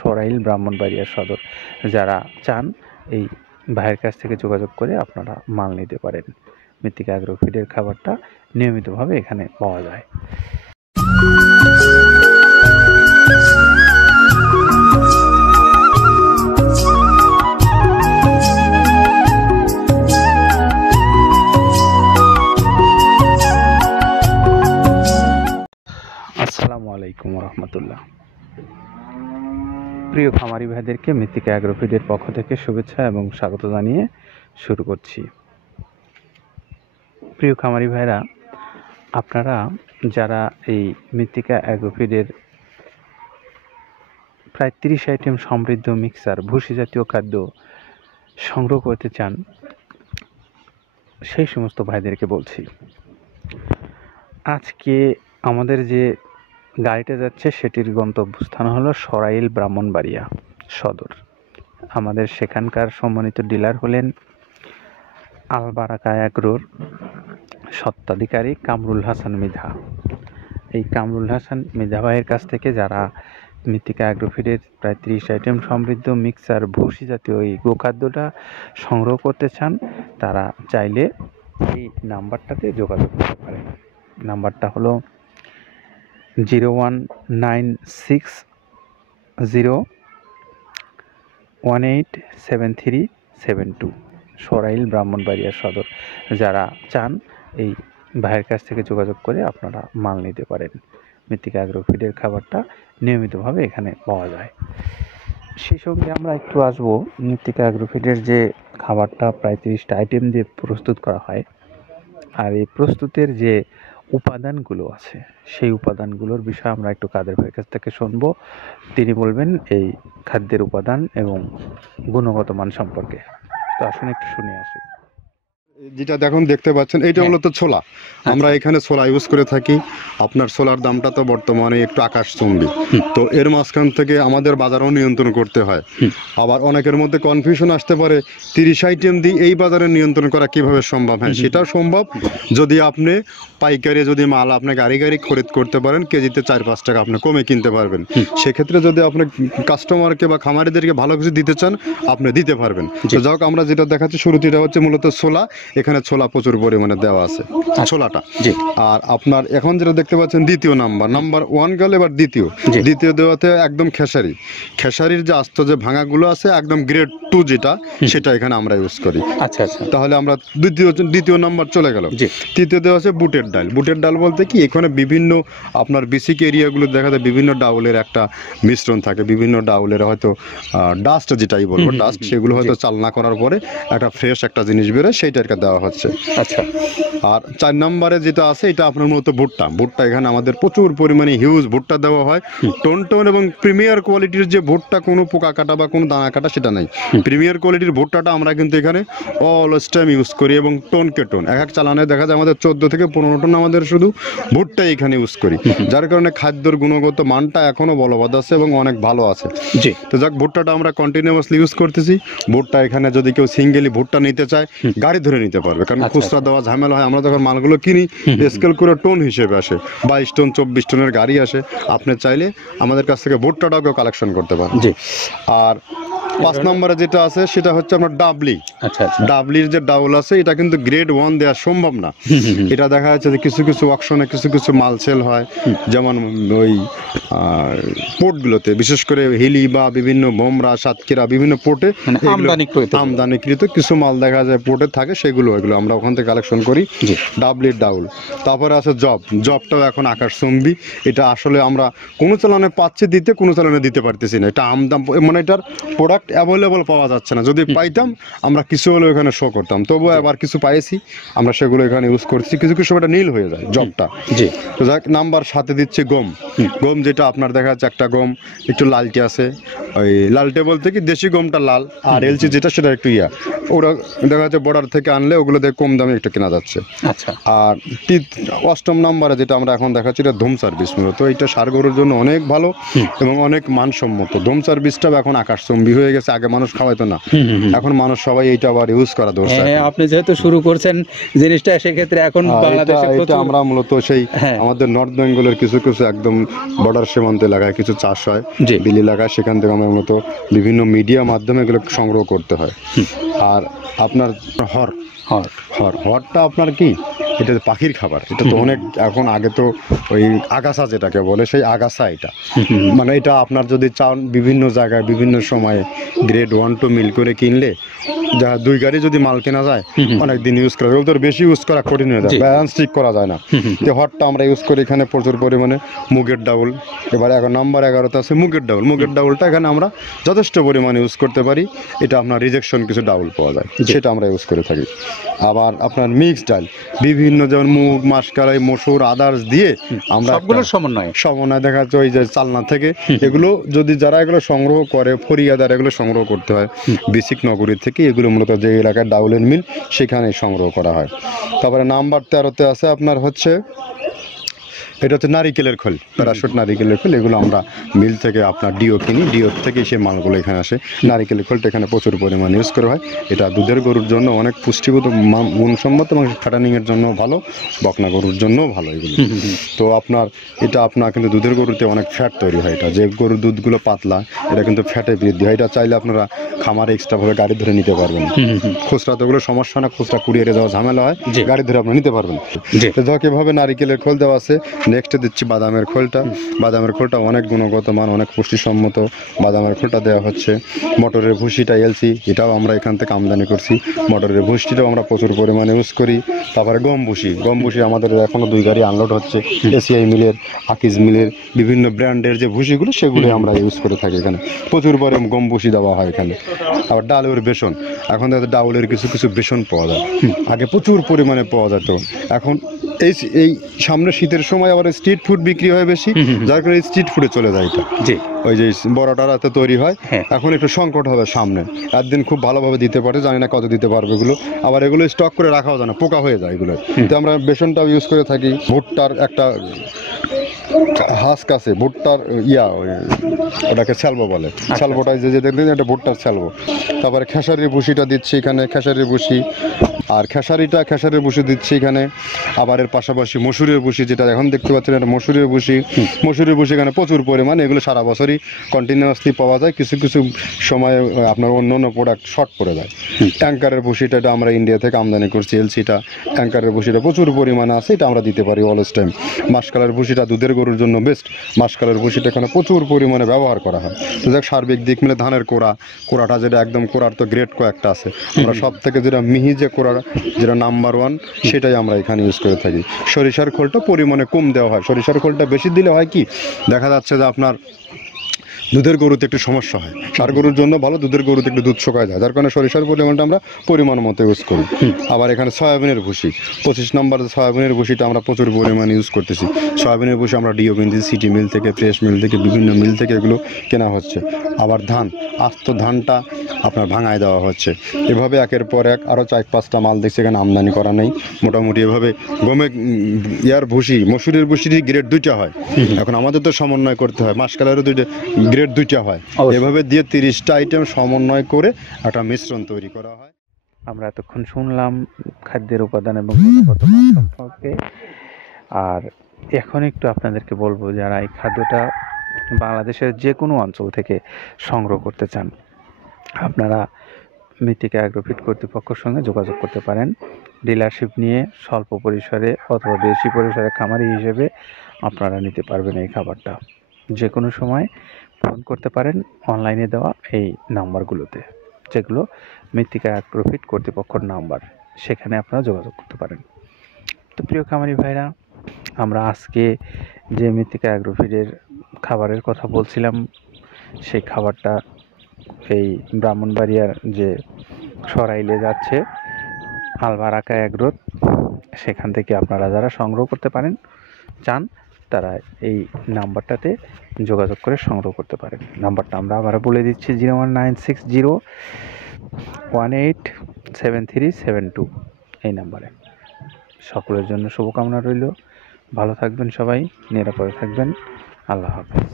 সরাইল ব্রাহ্মণবাড়িয়া সদর। যারা চান এই ভাইয়ের কাছ থেকে যোগাযোগ করে আপনারা মাল নিতে পারেন। মৃত্তিকা অ্যাগ্রো ফিডের খাবারটা নিয়মিতভাবে এখানে পাওয়া যায়। আসসালামু আলাইকুম রহমতুল্লাহ। প্রিয় খামারি ভাইদেরকে মৃত্তিকা অ্যাগ্রো ফিডের পক্ষ থেকে শুভেচ্ছা এবং স্বাগত জানিয়ে শুরু করছি। প্রিয় খামারি ভাইরা, আপনারা যারা এই মৃত্তিকা অ্যাগ্রো ফিডের প্রায় 30 আইটেম সমৃদ্ধ মিক্সার ভুসি জাতীয় খাদ্য সংগ্রহ করতে চান, সেই সমস্ত ভাইদেরকে বলছি, আজকে আমাদের যে গাড়িটা যাচ্ছে সেটির গন্তব্যস্থান হলো সরাইল ব্রাহ্মণবাড়িয়া সদর। আমাদের সেখানকার সম্মানিত ডিলার হলেন আলবারাকা অ্যাগ্রোর স্বত্বাধিকারী কামরুল হাসান মৃধা। এই কামরুল হাসান মৃধা ভাইয়ের কাছ থেকে যারা মৃত্তিকা অ্যাগ্রো ফিডের প্রায় 30 আইটেম সমৃদ্ধ মিক্সার ভুসি জাতীয় এই গোখাদ্যটা সংগ্রহ করতে চান, তারা চাইলে এই নাম্বারটাতে যোগাযোগ করতে পারেন। নাম্বারটা হলো 01960187372, সরাইল ব্রাহ্মণবাড়িয়া সদর। যারা চান এই ভাইয়ের কাছ থেকে যোগাযোগ করে আপনারা মাল নিতে পারেন। মৃত্তিকা অ্যাগ্রো ফিডের খাবারটা নিয়মিতভাবে এখানে পাওয়া যায়। সেই সঙ্গে আমরা একটু আসবো মৃত্তিকা অ্যাগ্রো ফিডের যে খাবারটা প্রায় 30টা আইটেম দিয়ে প্রস্তুত করা হয়, আর এই প্রস্তুতের যে উপাদানগুলো আছে সেই উপাদানগুলোর বিষয়ে আমরা একটু কাদের ভাইয়ের কাছ থেকে শুনবো। তিনি বলবেন এই খাদ্যের উপাদান এবং গুণগত মান সম্পর্কে। তো আসুন একটু শুনে আসি। যেটা দেখুন দেখতে পাচ্ছেন এইটা মূলত ছোলা। আমরা এখানে ছোলা ইউজ করে থাকি। আপনার ছোলার দামটা তো বর্তমানে একটু আকাশচুম্বী, তো এর মাঝখান থেকে আমাদের বাজারও নিয়ন্ত্রণ করতে হয়। আবার অনেকের মধ্যে কনফিউশন আসতে পারে 30 আইটেম দিয়ে এই বাজারে নিয়ন্ত্রণ করা কিভাবে সম্ভব। হ্যাঁ, সেটাও সম্ভব যদি আপনি পাইকারি যদি মাল আপনি গাড়ি খরিদ করতে পারেন, কেজিতে 4-5 টাকা আপনি কমে কিনতে পারবেন। সেক্ষেত্রে যদি আপনি কাস্টমারকে বা খামারিদেরকে ভালো কিছু দিতে চান, আপনি দিতে পারবেন। তো যাই হোক, আমরা যেটা দেখাচ্ছি শুরুতে, এটা হচ্ছে মূলত ছোলা। এখানে ছোলা প্রচুর পরিমাণে দেওয়া আছে ছোলাটা। আর আপনার এখন যেটা দেখতে পাচ্ছেন দ্বিতীয় নাম্বার 1 গেল, এবার দ্বিতীয় দেওয়াতে একদম খেসারির যে আস্ত যে ভাঙাগুলো আছে একদম গ্রেড 2 যেটা, সেটা এখানে আমরা ইউজ করি। আচ্ছা আচ্ছা, তাহলে আমরা দ্বিতীয় নাম্বার চলে গেল। তৃতীয় দেওয়া আছে বুটের ডাল বলতে কি, এখানে বিভিন্ন আপনার বেসিক এরিয়াগুলো দেখা যায় বিভিন্ন ডাউলের একটা মিশ্রণ থাকে, বিভিন্ন ডাউলের হয়তো ডাস্ট যেটাই বলবো ডাস্ট, সেগুলো হয়তো চালনা করার পরে একটা ফ্রেশ একটা জিনিস বেরোয়, সেইটাকে দেওয়া হচ্ছে। আচ্ছা, আর 4 নম্বরে যেটা আছে এটা আপনার মতো ভুট্টা এখানে আমাদের প্রচুর পরিমাণে হিউজ ভুট্টা দেওয়া হয়। টোন এবং প্রিমিয়ার কোয়ালিটির যে ভুট্টা, কোনো পোকা কাটা বা কোনো দানা কাটা সেটা নাই। প্রিমিয়ার কোয়ালিটির ভুট্টাটা আমরা কিন্তু এখানে অলওয়েজ টাইম ইউজ করি, এবং টোন এক চালানে দেখা যায় আমাদের 14 থেকে 15 টন আমাদের শুধু ভুট্টাই এখানে ইউজ করি, যার কারণে খাদ্যের গুণগত মানটা এখনো বলবৎ আছে এবং অনেক ভালো আছে। জি, তো যাক, ভুট্টাটা আমরা কন্টিনিউয়াসলি ইউজ করতেছি। ভুট্টা এখানে যদি কেউ সিঙ্গেলি ভুট্টা নিতে চায়, গাড়ি ধরে নিতে পারবে, কারণ খুচরা দেওয়া ঝামেলা হয়। আমরা যখন মালগুলো কিনি স্কেল করে টোন হিসেবে আসে, 22 টন 24 টনের গাড়ি আসে। আপনি চাইলে আমাদের কাছ থেকে ভুট্টাটাও কেউ কালেকশন করতে পারেন। জি, আর 5 নম্বরে যেটা আছে সেটা হচ্ছে আপনার ডাবলি। ডাবলির যে ডাউল আছে এটা কিন্তু গ্রেড 1 দেওয়া সম্ভব না। এটা দেখা যাচ্ছে যে কিছু অকশনে কিছু মাল সেল হয়, যেমন ওই পোর্টগুলোতে, বিশেষ করে হিলি বা বিভিন্ন বোমরা, সাতক্ষীরা বিভিন্ন পোর্টে আমদানিকৃত কিছু মাল দেখা যায় পোর্টে থাকে, এগুলো আমরা ওখান থেকে কালেকশন করি। ডাবলির ডাউল। তারপরে আছে জবটাও এখন আকাশচুম্বী। এটা আসলে আমরা কোনো চালানে পাচ্ছি দিতে, কোনো চালানে দিতে পারতেছি না। এটা আমদাম, মানে এটার প্রোডাক্ট অ্যাভেলেবল পাওয়া যাচ্ছে না। যদি পাইতাম আমরা কিছু হলেও এখানে শো করতাম, তবুও আবার কিছু পাইছি আমরা, সেগুলো এখানে ইউজ করছি। কিছু সময় নীল হয়ে যায় জবটা। তো যাক, নাম্বার 7 দিচ্ছে গম, যেটা আপনার দেখা যাচ্ছে একটা গম একটু লালটে আছে। ওই লালটে বলতে কি, দেশি গমটা লাল, আর এলচি যেটা সেটা একটু ওরা দেখা যাচ্ছে বর্ডার থেকে আনলে ওগুলো দিয়ে কম দামে একটু কেনা যাচ্ছে। আচ্ছা, আর 8ম নাম্বারে যেটা আমরা এখন দেখাচ্ছি, এটা ধুম সার্ভিস। মূলত এটা ষাঁড় গরুর জন্য অনেক ভালো এবং অনেক মানসম্মত। ধুম সার্ভিসটাও এখন আকাশচুম্বী হয়ে গেছে। আগে মানুষ খাওয়াইতো না, এখন মানুষ সবাই এইটা আবার ইউজ করা দরকার। হ্যাঁ, আপনি যেহেতু শুরু করছেন জিনিসটা, সেক্ষেত্রে এখন বাংলাদেশে এটা প্রচুর আমরা মূলত সেই হ্যাঁ। আমাদের নর্থ বেঙ্গলের কিছু কিছু একদম বর্ডার সীমান্ত এলাকায় কিছু চাষ হয়, জি। বিল এলাকায়, সেখান থেকে আমরা মূলত বিভিন্ন মিডিয়া মাধ্যমে এগুলো সংগ্রহ করতে হয়। আর আপনার হর হর হরটা আপনার কি, এটা পাখির খাবার। এটা তো অনেক এখন, আগে তো ওই আগাছা যেটাকে বলে সেই আগাছা এটা, মানে এটা আপনার যদি চান বিভিন্ন জায়গায় বিভিন্ন সময়ে গ্রেড 1 2 মিল করে কিনলে যা 2 গাড়ি যদি মাল কেনা যায় অনেক দিন ইউজ করা, ওদের বেশি ইউজ করা কঠিন হয়ে যায়, জি। ব্যালেন্স ঠিক করা যায় না। তো হটটা আমরা ইউজ করি এখানে প্রচুর পরিমাণে মুগের ডাউল। এবার নাম্বার 11তে আছে মুগের ডাউল। মুগের ডাউলটা এখানে আমরা যথেষ্ট পরিমাণে ইউজ করতে পারি। এটা আপনার রিজেকশন কিছু ডাউল পাওয়া যায়, সেটা আমরা ইউজ করে থাকি। আবার আপনার মিক্স ডাল বিভিন্ন, যেমন মুগ, মাসকলাই, মসুর, আদার্স দিয়ে আমরা সবগুলোর সমন্বয় দেখা যাচ্ছে ওই যে চালনা থেকে এগুলো যদি যারা এগুলো সংগ্রহ করে, ফরিয়াদার এগুলো সংগ্রহ করতে হয় বেসিক নগরী থেকে। এগুলো মূলত যে এলাকার ডাউলের মিল সেখানে সংগ্রহ করা হয়। তারপরে নাম্বার 13তে আছে আপনার হচ্ছে, এটা হচ্ছে নারিকেলের খোল, প্যারাশুট নারিকেলের খোল। এগুলো আমরা মিল থেকে আপনার ডিও কিনি, ডিও থেকে সেই মালগুলো এখানে আসে। নারিকেলের খোলটা এখানে প্রচুর পরিমাণে ইউজ করা হয়। এটা দুধের গরুর জন্য অনেক পুষ্টিগত গুণসম্মত এবং ফ্যাটানিংয়ের জন্য ভালো, বকনা গরুর জন্যও ভালো এগুলো। তো আপনার এটা আপনার কিন্তু দুধের গরুতে অনেক ফ্যাট তৈরি হয়। এটা যে গরুর দুধগুলো পাতলা, এটা কিন্তু ফ্যাটে বৃদ্ধি হয়। এটা চাইলে আপনারা খামারে এক্সট্রাভাবে গাড়ি ধরে নিতে পারবেন। খুচরা তো ওগুলো সমস্যা না, খুচরা কুরিয়ারে যাওয়া ঝামেলা হয়, গাড়ি ধরে আপনি নিতে পারবেন। তো ধর কীভাবে নারিকেলের খোল দেওয়া আছে। নেক্সটে দিচ্ছি বাদামের খোলটা। বাদামের খোলটা অনেক গুণগত মান, অনেক পুষ্টিসম্মত। বাদামের খোলটা দেওয়া হচ্ছে। মটরের ভুসিটা এলসি, এটাও আমরা এখান থেকে আমদানি করছি। মটরের ভুসিটাও আমরা প্রচুর পরিমাণে ইউজ করি। তারপরে গম ভুসি আমাদের এখনও 2 গাড়ি আনলোড হচ্ছে। এসিআই মিলের, আকিজ মিলের বিভিন্ন ব্র্যান্ডের যে ভুসিগুলো সেগুলো আমরা ইউজ করে থাকি। এখানে প্রচুর পরিমাণ গম ভুসি দেওয়া হয় এখানে। আবার ডালের বেসন, এখন ডাউলের কিছু কিছু বেসন পাওয়া যায়, আগে প্রচুর পরিমাণে পাওয়া যেত। এখন এই সামনে শীতের সময় আবার স্ট্রিট ফুড বিক্রি হয় বেশি, যার কারণে স্ট্রিট ফুডে চলে যায় এটা। ওই যে বড়টা রাতে তৈরি হয়। এখন একটু সংকট হবে সামনে, একদিন খুব ভালোভাবে দিতে পারে, জানি না কত দিতে পারবে এগুলো। আবার এগুলো স্টক করে রাখাও যায় না, পোকা হয়ে যায় এগুলো। তো আমরা বেসনটাও ইউজ করে থাকি। ভুট্টার একটা হাস্ক আছে, ভুট্টার ওটাকে স্যালবো বলে, স্যালবোটাই যে দেখবেন এটা ভুট্টার স্যালবো। তারপরে খেসারির ভুসিটা দিচ্ছি এখানে, খেসারির ভুসি। আর খেসারির ভুসি দিচ্ছি এখানে। আবার এর পাশাপাশি মসুরের ভুসি, যেটা এখন দেখতে পাচ্ছেন এটা মসুরের ভুসি। মসুরের ভুসি এখানে প্রচুর পরিমাণে, এগুলো সারা বছরই কন্টিনিউয়াসলি পাওয়া যায়। কিছু কিছু সময় আপনার অন্য অন্য প্রোডাক্ট শর্ট পড়ে যায়। ট্যাঙ্কারের ভুসিটা এটা আমরা ইন্ডিয়া থেকে আমদানি করছি, এলসিটা। ট্যাঙ্কারের ভুসিটা প্রচুর পরিমাণে আছে, এটা আমরা দিতে পারি অলওয়েজ টাইম। মাসকালের ভুসিটা দুধের গরুর জন্য বেস্ট। মাসকালের ভুসিটা এখানে প্রচুর পরিমাণে ব্যবহার করা হয়। তো দেখ সার্বিক দিক মিলে ধানের কোড়াটা যেটা একদম, কোড়ার তো গ্রেড কয়েকটা আছে, আমরা সব থেকে যেটা মিহি যে কোড়া, যেটা নাম্বার 1, সেটাই আমরা এখানে ইউজ করে থাকি। সরিষার খোলটা পরিমাণে কম দেওয়া হয়। সরিষার খোলটা বেশি দিলে হয় কি, দেখা যাচ্ছে যে আপনার দুধের গরুতে একটু সমস্যা হয়। ষাঁড় গরুর জন্য ভালো, দুধের গরুতে একটু দুধ শুকায় যায়, যার কারণে সরিষার পরিমাণটা আমরা পরিমাণ মতো ইউজ করি। আবার এখানে সয়াবিনের ভুসি, 25 নম্বর সয়াবিনের ভুসিটা আমরা প্রচুর পরিমাণে ইউজ করতেছি। সয়াবিনের ভুসি আমরা ডিও কিনছি সিটি মিল থেকে, ফ্রেশ মিল থেকে, বিভিন্ন মিল থেকে এগুলো কেনা হচ্ছে। আবার আস্ত ধানটা আপনার ভাঙায় দেওয়া হচ্ছে। এভাবে একের পর এক আরও 4-5টা মাল দেখছি এখানে আমদানি করা নেই। মোটামুটি এভাবে ভুসি, মসুরের ভুসির গ্রেড 2টা হয়। এখন আমাদের তো সমন্বয় করতে হয়, মাসকালেরও গ্রেড 2টা হয়। এভাবে দিয়ে 30টা আইটেম সমন্বয় করে একটা মিশ্রণ তৈরি করা হয়। আমরা এতক্ষণ শুনলাম খাদ্যের উপাদান এবং গুণগত মান সম্পর্কে। আর এখন একটু আপনাদেরকে বলবো, যারা এই খাদ্যটা বাংলাদেশের যে কোনো অঞ্চল থেকে সংগ্রহ করতে চান, আপনারা মৃত্তিকা অ্যাগ্রোফিট কর্তৃপক্ষের সঙ্গে যোগাযোগ করতে পারেন। ডিলারশিপ নিয়ে স্বল্প পরিসরে অথবা বেশি পরিসরে খামারি হিসেবে আপনারা নিতে পারবেন এই খাবারটা। যে কোনো সময় ফোন করতে পারেন অনলাইনে দেওয়া এই নাম্বারগুলোতে, যেগুলো মৃত্তিকা অ্যাগ্রোফিট কর্তৃপক্ষের নাম্বার, সেখানে আপনারা যোগাযোগ করতে পারেন। তো প্রিয় খামারি ভাইরা, আমরা আজকে যে মৃত্তিকা অ্যাগ্রোফিটের খাবারের কথা বলছিলাম, সেই খাবারটা এই ব্রাহ্মণবাড়িয়ার যে সরাইলে যাচ্ছে আলবারাকা অ্যাগ্রোর, সেখান থেকে আপনারা যারা সংগ্রহ করতে চান তারা এই নাম্বারটাতে যোগাযোগ করে সংগ্রহ করতে পারেন। নাম্বারটা আমরা আবার বলে দিচ্ছি, 01960187372 এই নাম্বারে। সকলের জন্য শুভকামনা রইল। ভালো থাকবেন সবাই, নিরাপদে থাকবেন। আল্লাহ হাফেজ।